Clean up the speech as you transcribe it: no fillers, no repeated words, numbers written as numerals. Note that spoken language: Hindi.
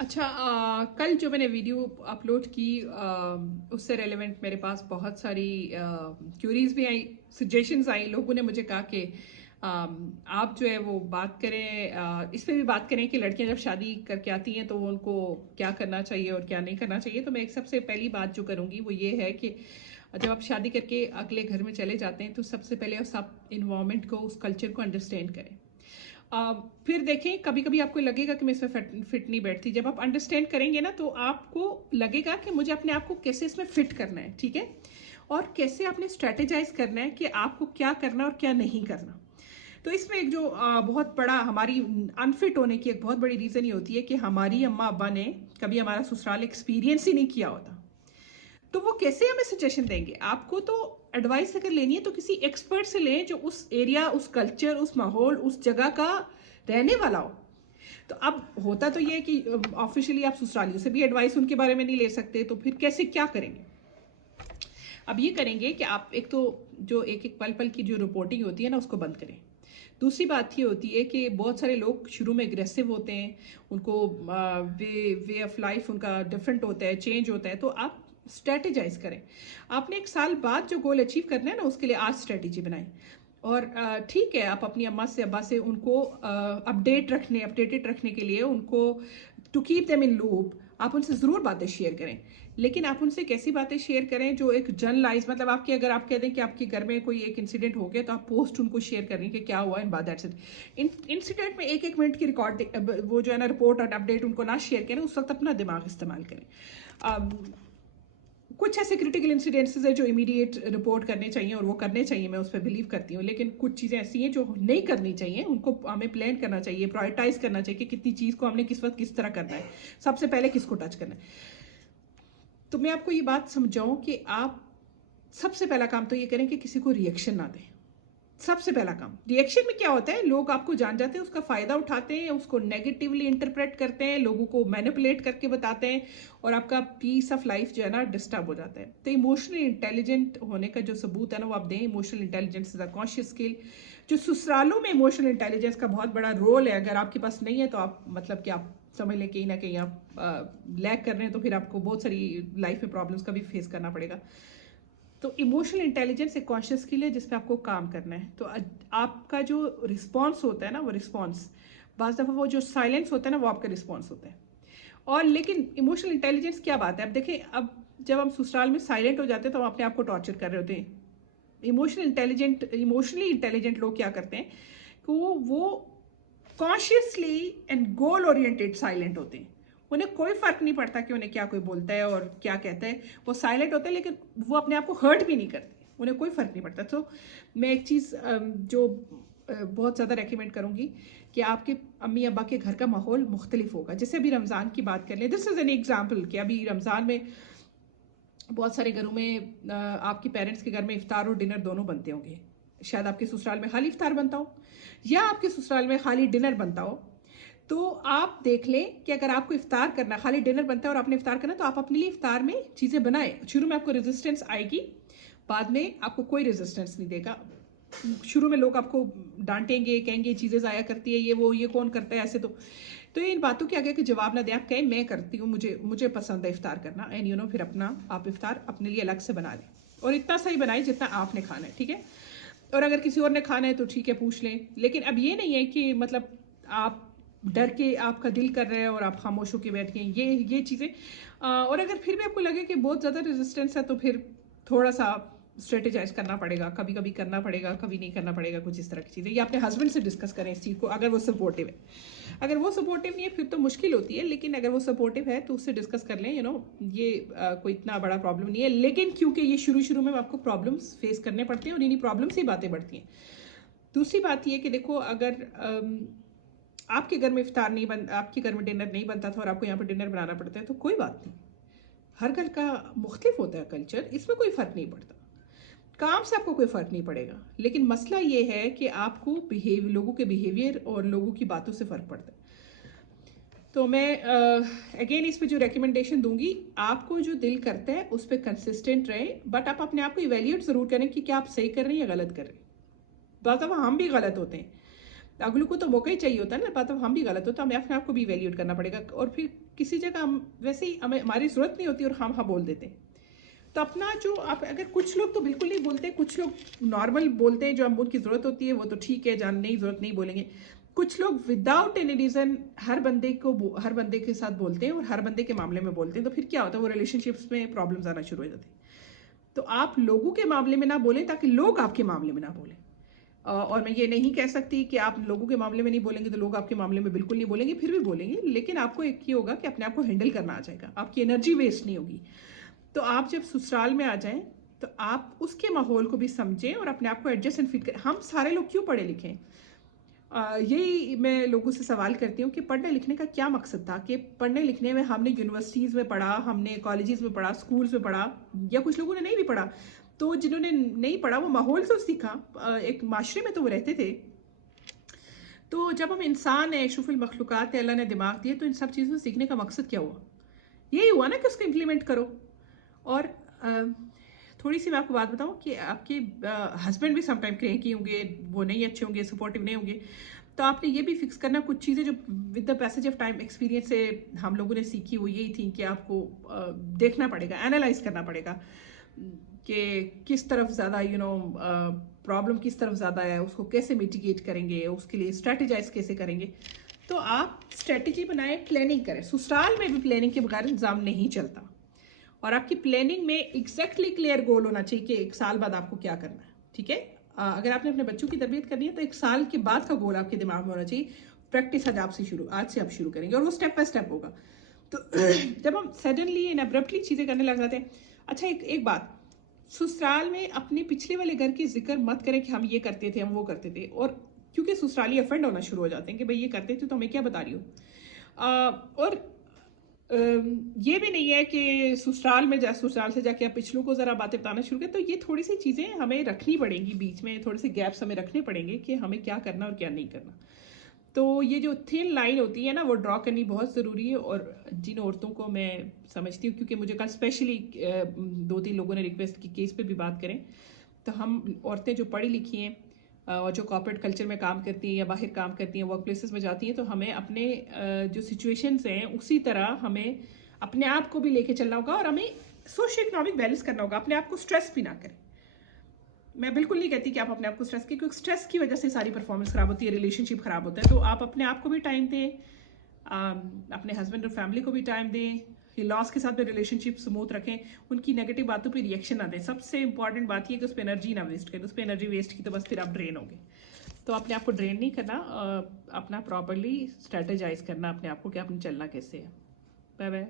अच्छा, कल जो मैंने वीडियो अपलोड की, उससे रेलेवेंट मेरे पास बहुत सारी क्यूरीज भी आई, सजेशंस आई। लोगों ने मुझे कहा कि आप जो है वो बात करें, इस पे भी बात करें कि लड़कियां जब शादी करके आती हैं तो उनको क्या करना चाहिए और क्या नहीं करना चाहिए। तो मैं एक सबसे पहली बात जो करूँगी वो ये है कि जब आप शादी करके अगले घर में चले जाते हैं तो सबसे पहले उस आप इन्वायरमेंट को, उस कल्चर को अंडरस्टैंड करें। फिर देखें, कभी कभी आपको लगेगा कि मैं इसमें फिट नहीं बैठती। जब आप अंडरस्टैंड करेंगे ना तो आपको लगेगा कि मुझे अपने आप को कैसे इसमें फिट करना है, ठीक है, और कैसे आपने स्ट्रेटेजाइज करना है कि आपको क्या करना और क्या नहीं करना। तो इसमें एक जो बहुत बड़ा हमारी अनफिट होने की एक बहुत बड़ी रीज़न ये होती है कि हमारी अम्मा अब्बा ने कभी हमारा ससुराल एक्सपीरियंस ही नहीं किया होता। तो वो कैसे हमें सजेशन देंगे? आपको तो एडवाइस अगर लेनी है तो किसी एक्सपर्ट से लें जो उस एरिया, उस कल्चर, उस माहौल, उस जगह का रहने वाला हो। तो अब होता तो ये है कि ऑफिशियली आप ससुरालियों से भी एडवाइस उनके बारे में नहीं ले सकते, तो फिर कैसे क्या करेंगे? अब ये करेंगे कि आप एक तो जो एक एक पल पल की जो रिपोर्टिंग होती है ना उसको बंद करें। दूसरी बात ये होती है कि बहुत सारे लोग शुरू में एग्रेसिव होते हैं, उनको वे ऑफ लाइफ उनका डिफरेंट होता है, चेंज होता है। तो आप स्ट्रेटेजाइज करें। आपने एक साल बाद जो गोल अचीव करना है ना उसके लिए आज स्ट्रेटेजी बनाएं। और ठीक है, आप अपनी अम्मा से अब्बा से उनको अपडेटेड रखने के लिए उनको, to keep them in loop, आप उनसे ज़रूर बातें शेयर करें। लेकिन आप उनसे कैसी बातें शेयर करें जो एक जनरलाइज, मतलब आपके, अगर आप कह दें कि आपके घर में कोई एक इंसिडेंट हो गया तो आप पोस्ट उनको शेयर करें कि क्या हुआ इन बाद दैट्स इट। इंसिडेंट में एक एक मिनट की रिकॉर्ड, वो जो है ना रिपोर्ट और अपडेट उनको ना शेयर करें। उस वक्त अपना दिमाग इस्तेमाल करें। कुछ ऐसे क्रिटिकल इंसिडेंट्स है जो इमीडिएट रिपोर्ट करने चाहिए और वो करने चाहिए, मैं उस पर बिलीव करती हूँ। लेकिन कुछ चीज़ें ऐसी हैं जो नहीं करनी चाहिए, उनको हमें प्लान करना चाहिए, प्रायोरिटाइज करना चाहिए कि कितनी चीज़ को हमने किस वक्त किस तरह करना है, सबसे पहले किसको टच करना है। तो मैं आपको ये बात समझाऊं कि आप सबसे पहला काम तो ये करें कि किसी को रिएक्शन ना दें। सबसे पहला काम, रिएक्शन में क्या होता है, लोग आपको जान जाते हैं, उसका फायदा उठाते हैं, उसको नेगेटिवली इंटरप्रेट करते हैं, लोगों को मैनिपुलेट करके बताते हैं, और आपका पीस ऑफ लाइफ जो है ना डिस्टर्ब हो जाता है। तो इमोशनली इंटेलिजेंट होने का जो सबूत है ना वो आप दें। Emotional intelligence is a conscious skill. जो ससुरालों में इमोशनल इंटेलिजेंस का बहुत बड़ा रोल है, अगर आपके पास नहीं है तो आप, मतलब कि आप समझ लें कहीं ना कहीं आप लैक कर रहे हैं, तो फिर आपको बहुत सारी लाइफ में प्रॉब्लम्स का भी फेस करना पड़ेगा। तो इमोशनल इंटेलिजेंस एक कॉन्शियस स्किल है जिस पे आपको काम करना है। तो आपका जो रिस्पॉन्स होता है ना वो रिस्पॉन्स, बाज़ दफ़ा वो जो साइलेंस होता है ना वो आपका रिस्पॉन्स होता है। और लेकिन इमोशनल इंटेलिजेंस क्या बात है, अब देखें, अब जब हम ससुराल में साइलेंट हो जाते हैं तो हम अपने आप को टॉर्चर कर रहे होते हैं। इमोशनली इंटेलिजेंट लोग क्या करते हैं कि वो consciously and goal oriented silent होते हैं। उन्हें कोई फर्क नहीं पड़ता कि उन्हें क्या कोई बोलता है और क्या कहता है। वो साइलेंट होते हैं लेकिन वो अपने आप को हर्ट भी नहीं करते, उन्हें कोई फर्क नहीं पड़ता। तो मैं एक चीज़ जो बहुत ज़्यादा रेकमेंड करूँगी कि आपके अम्मी अब्बा के घर का माहौल मुख्तलिफ होगा। जैसे अभी रमज़ान की बात कर लें, दिस इज़ एन एग्जाम्पल कि अभी रमज़ान में बहुत सारे घरों में आपके पेरेंट्स के घर में इफ्तार और डिनर दोनों बनते होंगे। शायद आपके ससुराल में खाली इफ्तार बनता हो या आपके ससुराल में खाली डिनर बनता हो। तो आप देख लें कि अगर आपको इफ्तार करना, खाली डिनर बनता है और आपने इफ्तार करना, तो आप अपने लिए इफ्तार में चीज़ें बनाएं। शुरू में आपको रेजिस्टेंस आएगी, बाद में आपको कोई रेजिस्टेंस नहीं देगा। शुरू में लोग आपको डांटेंगे, कहेंगे चीज़ें ज़ाया करती है, ये वो, ये कौन करता है ऐसे। तो इन बातों के आगे के जवाब ना दें। आप कहें मैं करती हूँ, मुझे मुझे पसंद है इफ्तार करना, एंड फिर अपना आप इफ्तार अपने लिए अलग से बना लें, और इतना सही बनाएं जितना आपने खाना है, ठीक है। और अगर किसी और ने खाना है तो ठीक है, पूछ लें। लेकिन अब ये नहीं है कि मतलब आप डर के, आपका दिल कर रहा है और आप खामोश होकर बैठ गए, ये चीज़ें। और अगर फिर भी आपको लगे कि बहुत ज़्यादा रेजिस्टेंस है तो फिर थोड़ा सा स्ट्रेटेजाइज करना पड़ेगा, कभी कभी करना पड़ेगा, कभी नहीं करना पड़ेगा, कुछ इस तरह की चीज़ें। ये अपने हस्बैंड से डिस्कस करें इस चीज़ को, अगर वो सपोर्टिव है। अगर वो सपोर्टिव नहीं है फिर तो मुश्किल होती है, लेकिन अगर वो सपोर्टिव है तो उससे डिस्कस कर लें। ये कोई इतना बड़ा प्रॉब्लम नहीं है। लेकिन क्योंकि ये शुरू शुरू में आपको प्रॉब्लम्स फेस करने पड़ते हैं और इन्हीं प्रॉब्लम से ही बातें बढ़ती हैं। दूसरी बात ये कि देखो, अगर आपके घर में इफ्तार नहीं बन, आपके घर में डिनर नहीं बनता था और आपको यहाँ पर डिनर बनाना पड़ता है, तो कोई बात नहीं। हर घर का मुख्तलिफ होता है कल्चर, इसमें कोई फ़र्क नहीं पड़ता। काम से आपको कोई फ़र्क नहीं पड़ेगा, लेकिन मसला ये है कि आपको लोगों के बिहेवियर और लोगों की बातों से फ़र्क पड़ता है। तो मैं अगेन इस पे जो रिकमेंडेशन दूंगी, आपको जो दिल करता है उस पर कंसिस्टेंट रहें, बट आप अपने आप को इवेल्यूएट ज़रूर करें कि क्या आप सही कर रहे हैं या गलत कर रहे हैं। बहुत दफ़ा हम भी गलत होते हैं, अगले को तो मौका ही चाहिए होता है ना, बात हम भी गलत हो तो हमें अपने आप को भी वैल्यूएट करना पड़ेगा, और फिर किसी जगह हम वैसे ही हमें हमारी ज़रूरत नहीं होती और हम हाँ बोल देते हैं। तो अपना जो आप अगर कुछ लोग तो बिल्कुल नहीं बोलते, कुछ लोग नॉर्मल बोलते हैं, जो हम उनकी ज़रूरत होती है वो तो ठीक है, जान नहीं ज़रूरत नहीं बोलेंगे। कुछ लोग विदाउट एनी रीज़न हर बंदे के साथ बोलते हैं और हर बंदे के मामले में बोलते हैं, तो फिर क्या होता है, वो रिलेशनशिप्स में प्रॉब्लम्स आना शुरू हो जाती है। तो आप लोगों के मामले में ना बोलें ताकि लोग आपके मामले में ना बोलें। और मैं ये नहीं कह सकती कि आप लोगों के मामले में नहीं बोलेंगे तो लोग आपके मामले में बिल्कुल नहीं बोलेंगे, फिर भी बोलेंगे, लेकिन आपको एक ही होगा कि अपने आप को हैंडल करना आ जाएगा, आपकी एनर्जी वेस्ट नहीं होगी। तो आप जब ससुराल में आ जाएं तो आप उसके माहौल को भी समझें और अपने आप को एडजस्ट एंड फिट करें। हम सारे लोग क्यों पढ़े लिखे हैं? यही मैं लोगों से सवाल करती हूँ कि पढ़ने लिखने का क्या मकसद था, कि पढ़ने लिखने में हमने यूनिवर्सिटीज़ में पढ़ा, हमने कॉलेजेस में पढ़ा, स्कूल्स में पढ़ा, या कुछ लोगों ने नहीं भी पढ़ा। तो जिन्होंने नहीं पढ़ा वो माहौल से सीखा, एक माशरे में तो वो रहते थे। तो जब हम इंसान है, अशरफुल मखलूक़ात है, अल्लाह ने दिमाग दिए, तो इन सब चीज़ों से सीखने का मकसद क्या हुआ? यही हुआ ना कि उसको इम्प्लीमेंट करो। और थोड़ी सी मैं आपको बात बताऊं कि आपके हस्बैंड भी समटाइम क्रेंकी होंगे, वो नहीं अच्छे होंगे, सपोर्टिव नहीं होंगे, तो आपने ये भी फिक्स करना कुछ चीज़ें जो with the passage of time experience से हम लोगों ने सीखी, वो यही थी कि आपको देखना पड़ेगा, एनालाइज करना पड़ेगा कि किस तरफ ज़्यादा प्रॉब्लम किस तरफ ज़्यादा है, उसको कैसे मिटिगेट करेंगे, उसके लिए स्ट्रेटेजाइज कैसे करेंगे। तो आप स्ट्रेटेजी बनाएं, प्लानिंग करें। ससुराल में भी प्लानिंग के बगैर इंतजाम नहीं चलता, और आपकी प्लानिंग में एग्जैक्टली क्लियर गोल होना चाहिए कि 1 साल बाद आपको क्या करना है। ठीक है, अगर आपने अपने बच्चों की तरबियत करनी है तो 1 साल के बाद का गोल आपके दिमाग में होना चाहिए। प्रैक्टिस आज से आप शुरू करेंगे और वो स्टेप बाय स्टेप होगा। तो जब हम सडनली एंड अब्रप्टली चीज़ें करने लग जाते हैं। अच्छा, एक बात, ससुराल में अपने पिछले वाले घर की जिक्र मत करें कि हम ये करते थे, हम वो करते थे, और क्योंकि ससुराली अफेंड होना शुरू हो जाते हैं कि भाई ये करते थे तो हमें क्या बता रही हो। और ये भी नहीं है कि ससुराल से जाके आप पिछलों को ज़रा बातें बताना शुरू करें। तो ये थोड़ी सी चीज़ें हमें रखनी पड़ेंगी, बीच में थोड़े से गैप्स हमें रखने पड़ेंगे कि हमें क्या करना और क्या नहीं करना। तो ये जो थिन लाइन होती है ना, वो ड्रॉ करनी बहुत ज़रूरी है। और जिन औरतों को मैं समझती हूँ, क्योंकि मुझे कल स्पेशली 2-3 लोगों ने रिक्वेस्ट की केस पे भी बात करें, तो हम औरतें जो पढ़ी लिखी हैं और जो कॉर्पोरेट कल्चर में काम करती हैं या बाहर काम करती हैं, वर्क प्लेसेस में जाती हैं, तो हमें अपने जो सिचुएशंस हैं उसी तरह हमें अपने आप को भी लेके चलना होगा, और हमें सोशो इकोनॉमिक बैलेंस करना होगा, अपने आप को स्ट्रेस भी ना करें। मैं बिल्कुल नहीं कहती कि आप अपने आप को स्ट्रेस की, क्योंकि स्ट्रेस की वजह से सारी परफॉर्मेंस खराब होती है, रिलेशनशिप खराब होता है। तो आप अपने आप को भी टाइम दें, अपने हस्बैंड और फैमिली को भी टाइम दें, लॉस के साथ भी रिलेशनशिप स्मूथ रखें, उनकी नेगेटिव बातों पे रिएक्शन ना दें। सबसे इंपॉर्टेंट बात ये कि उस पर एनर्जी ना वेस्ट करें। उस पर एनर्जी वेस्ट की तो बस फिर आप ड्रेन होंगे। तो अपने आप को ड्रेन नहीं करना, अपना प्रॉपरली स्ट्रेटेजाइज करना अपने आप को कि आपने चलना कैसे है। Bye bye.